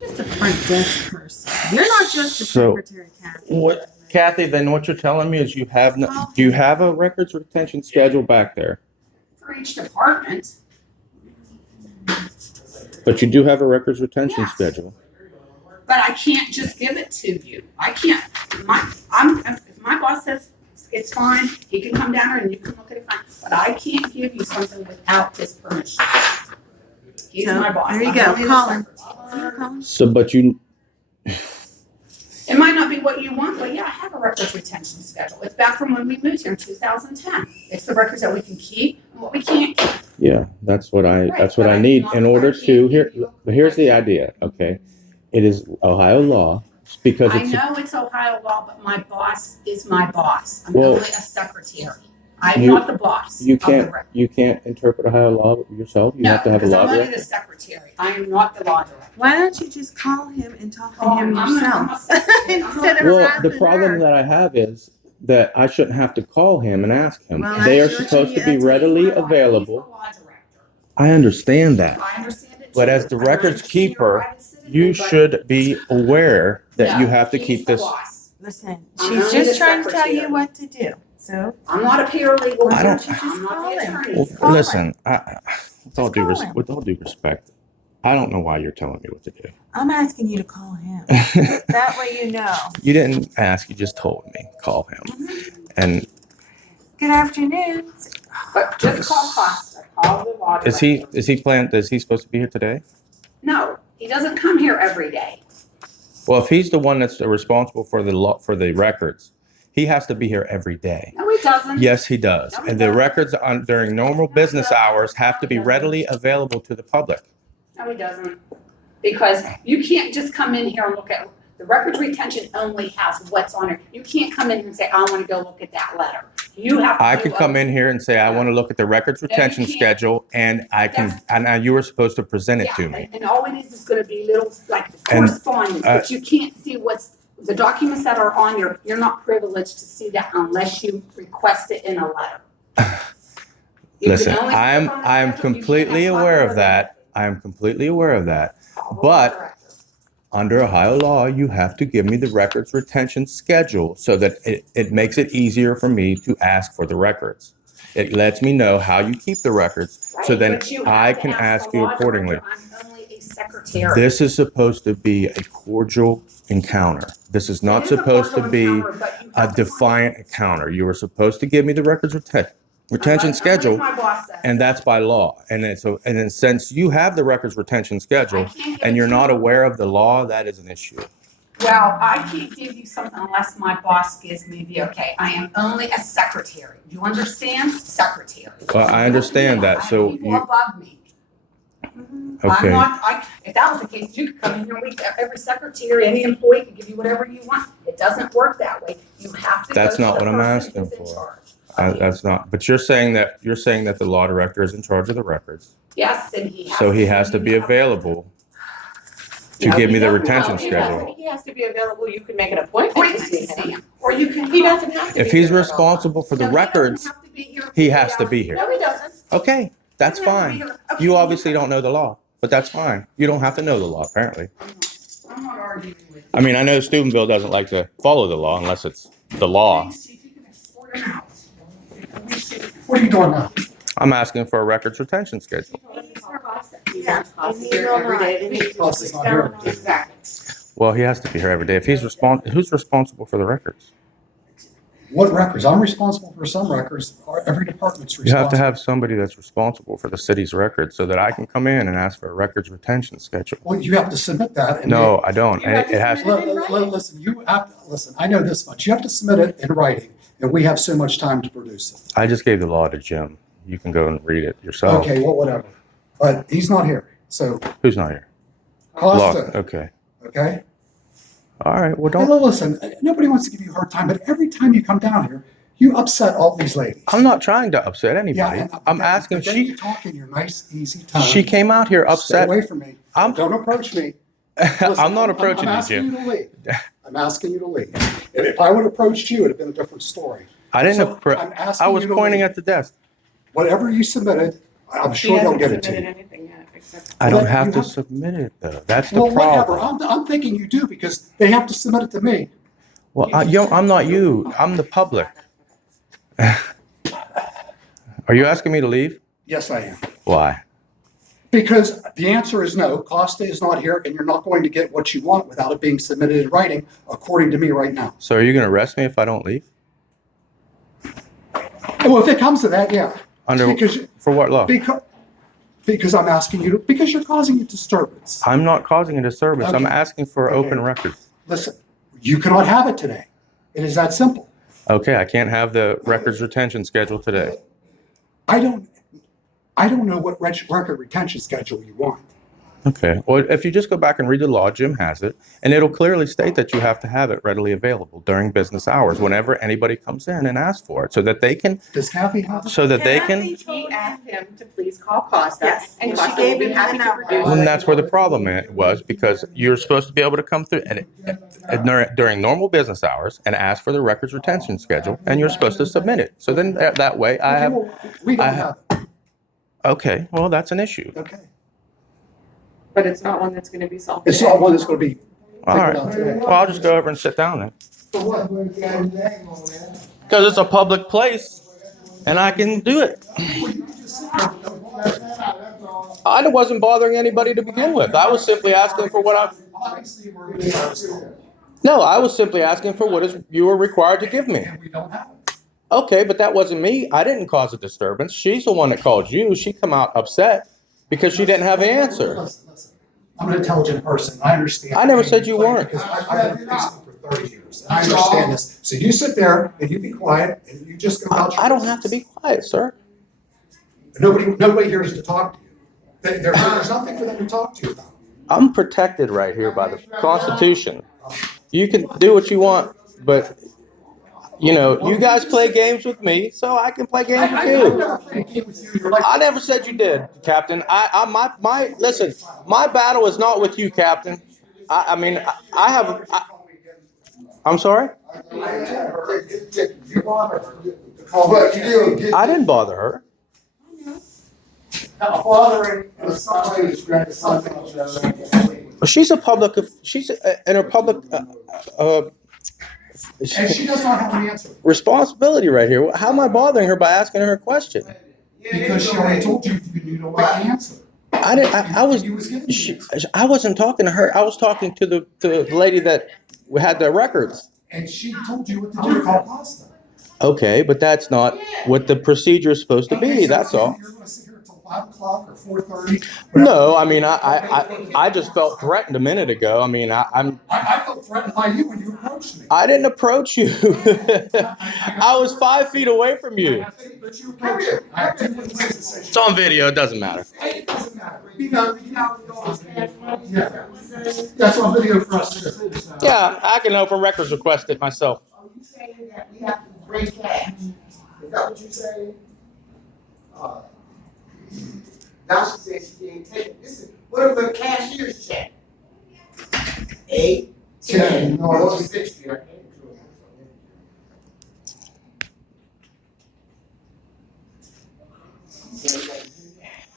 Just a front desk person. You're not just a So, secretary, Kathy. What, Kathy? Then what you're telling me is you have no, do you have a records retention schedule back there? For each department. But you do have a records retention Yes. schedule. But I can't just give it to you. I can't. If my boss says it's fine, he can come down here and you can look at it fine. But I can't give you something without his permission. He's So, my boss. there you I'm go. only the Call him. secretary. So, but you, It might not be what you want, but yeah, I have a records retention schedule. It's back from when we moved here in 2010. It's the records that we can keep and what we can't keep. yeah, that's what I Right, need but in I order can't to give here. you- Here's the idea. Okay, it is Ohio law because I it's know it's Ohio law, but my boss is my boss. I'm Well, only a secretary. I'm you- not the boss. you of the can't record. you can't interpret Ohio law yourself. You No, have to have a because law I'm only director. the secretary. I am not the law director. Why don't you just call him and talk to Oh, him I'm yourself? a secretary. I'm Instead not- of Well, the harassing problem her. that I have is that I shouldn't have to call him and ask him. Well, They are that's your- supposed to be that's- readily He's my boss. He's available. the law director. I understand that. I understand it But too. as the I records understand you're a keeper, private citizen, You but should be aware that no, you have to he's keep the this. boss. Listen, I'm she's only just the trying to tell you secretary. what to do. So I'm not a paralegal. I don't- I'm not Call the him. attorney. Well, Call listen, Just call him. with all due respect, I don't know why you're telling me what to do. I'm asking you to call him. That way you know. You didn't ask, you just told me, call him. Mhm. And Good afternoon. But just call Costa. Call the law director. is he supposed to be here today? No, he doesn't come here every day. Well, if he's the one that's responsible for the law, for the records, he has to be here every day. No, he doesn't. Yes, he does. No, he And the doesn't. records during normal No, he business doesn't. hours have to be No, he readily available to the public. No, he doesn't. Because you can't just come in here and look at, the records retention only has what's on it. You can't come in here and say, I want to go look at that letter. You have to. I do could come in here and say, I want to look at the records you retention can't. schedule, and you were supposed to present it Yeah, to me. and all it is going to be little, like And, correspondence, but you can't see what's, the documents that are on your, you're not privileged to see that unless you request it in a letter. You can Listen, only I click on the am schedule, you completely can't aware have of that. I am completely aware of that. Call the But- law director. Under Ohio law, you have to give me the records retention schedule so that it makes it easier for me to ask for the records. It lets me know how you keep the records, so Right, then but you I have to can ask the you law accordingly. director. I'm only a secretary. This is supposed to be a cordial encounter. This is not It is a supposed to cordial be encounter, but you a have to defiant encounter. You were supposed to give me the records retention Unless schedule, my boss says and so. that's by law. And then since you have the records retention I schedule can't give and it you're to not you. aware of the law, that is an issue. Well, I can't give you something unless my boss gives me the okay. I am only a secretary. You understand? Secretary. Well, I understand that. I have So people you, above me. okay. I'm not, if that was the case, you could come in here and every secretary, any employee could give you whatever you want. It doesn't work that way. You have to go That's to not the what I'm person asking who's in for. charge. That's not, but you're saying that the law director is in charge of the records. Yes, and he has. So he has to be available to No, give he me the doesn't. retention No, he schedule. He has to be available. You can make an Or appointment you to can see see him. him, or you can. He doesn't have to be. If he's here at all. responsible for the No, he doesn't records, have to be here he 48 has to hours. be here. No, he doesn't. Okay, that's He doesn't have to be fine. here. Okay, You obviously don't know the law, but that's fine. You don't have to know the law, apparently. I'm not arguing with you. I mean, I know Steubenville doesn't like to follow the law unless it's the law. Chief, you can escort him out. What are you doing now? I'm asking for a records retention schedule. He wants Costa here every day. and he Costa's not here. Exactly. Well, he has to be here every day. If he's who's responsible for the records? What records? I'm responsible for some records. Every department's You have to responsible. have somebody that's responsible for the city's records so that I can come in and ask for a records retention schedule. Well, you have to submit that. and No, I don't. You have to It has, submit Listen, you have to, listen, I know this much. You have to submit it in writing, and we have so much time to produce it. I just gave the law to Jim. You can go and read it yourself. Okay, well, whatever. But he's not here. So Who's not here? Law. Costa, Okay. okay? All right. Well, Hey, don't. listen, nobody wants to give you a hard time, but every time you come down here, you upset all these ladies. I'm not trying to upset Yeah, anybody. and- I'm asking. but then you talk in your nice, easy tone. She came out here Stay upset. away from me. I'm- Don't approach me. Listen, I'm not approaching I'm you, asking Jim. you to leave. I'm asking you to leave. If I would have approached you, it'd have been a different story. I didn't. So, appro- I'm asking I was you to pointing leave. at the desk. Whatever you submitted, I'm He sure they'll hasn't get it to submitted you. anything yet. accept. I don't Well, have you to have- submit it though. That's the Well, whatever, problem. I'm thinking you do because they have to submit it to me. Well, I'm not you. I'm the public. Are you asking me to leave? Yes, I am. Why? Because the answer is no, Costa is not here, and you're not going to get what you want without it being submitted in writing, according to me right now. So are you going to arrest me if I don't leave? Well, if it comes to that, yeah. Under Because, for what law? because I'm asking you to, because you're causing a disturbance. I'm not causing a disturbance. I'm Okay. asking for Okay. open records. Listen, you cannot have it today. It is that simple. Okay, I can't have the records retention schedule today. I don't know what record retention schedule you want. Okay. Well, if you just go back and read the law, Jim has it, and it'll clearly state that you have to have it readily available during business hours whenever anybody comes in and asks for it, so that they can, Does Kathy have it? so that they Kathy can. told asked him to please call Costa. Yes, And and she Costa gave will be him the happy to number. produce. And that's where the problem was, because you're supposed to be able to come through during normal business hours and ask for the records retention schedule, and you're supposed to submit it. So then that way I have. Well, we don't I have it. Okay, well, that's an issue. Okay. But it's not one that's going to be solved. It's today. not one that's going to be All figured right. out today. Well, I'll just go over and sit down then. For what? Because it's a public place and I can do it. I wasn't bothering anybody to begin with. I was simply asking for what I. Obviously, we're going to No, I was simply asking for what you were required to give me. and we don't have it. Okay, but that wasn't me. I didn't cause a disturbance. She's the one that called you. She come out upset because she didn't have an answer. Listen. I'm an intelligent person. I understand. I never said you weren't. Because I've been in policeman for 30 years. And I understand this. So you sit there and you be quiet and you just go about your I don't business. have to be quiet, sir. Nobody here is to talk to you. There's nothing for them to talk to you about. I'm protected right here by the Constitution. You can do what you want, but you guys play games with me, so I can play games with I've you. never played a game with you. You're like, I never said you did, Captain. Listen, my battle is not with you, Captain. I'm sorry? you bother her. But you did I didn't bother her. bothering somebody who's granted something. Well, she's in her public And she does not have an answer. responsibility right here. How am I bothering her by asking her a question? Because she already told you you don't like the answer. I wasn't talking to her. I was talking to the lady that had the records. And she told you what to do, call Costa. Okay, but that's not what the procedure is supposed to be. Okay, so That's all. You're going to sit here until 5 o'clock or 4:30? No, I just felt threatened a minute ago. I felt threatened by you when you approached me. I didn't approach you. I was 5 feet away from you. But you approached me. I have 2 witnesses that say It's on video. It doesn't matter. it doesn't matter. Yeah. That's on video for us too. Yeah, I can open records request it myself. Are you saying that we have to bring cash? Is that what you're saying? Now she says she didn't take it. This is, what if a cashier's check? 8, 10, or 60, okay?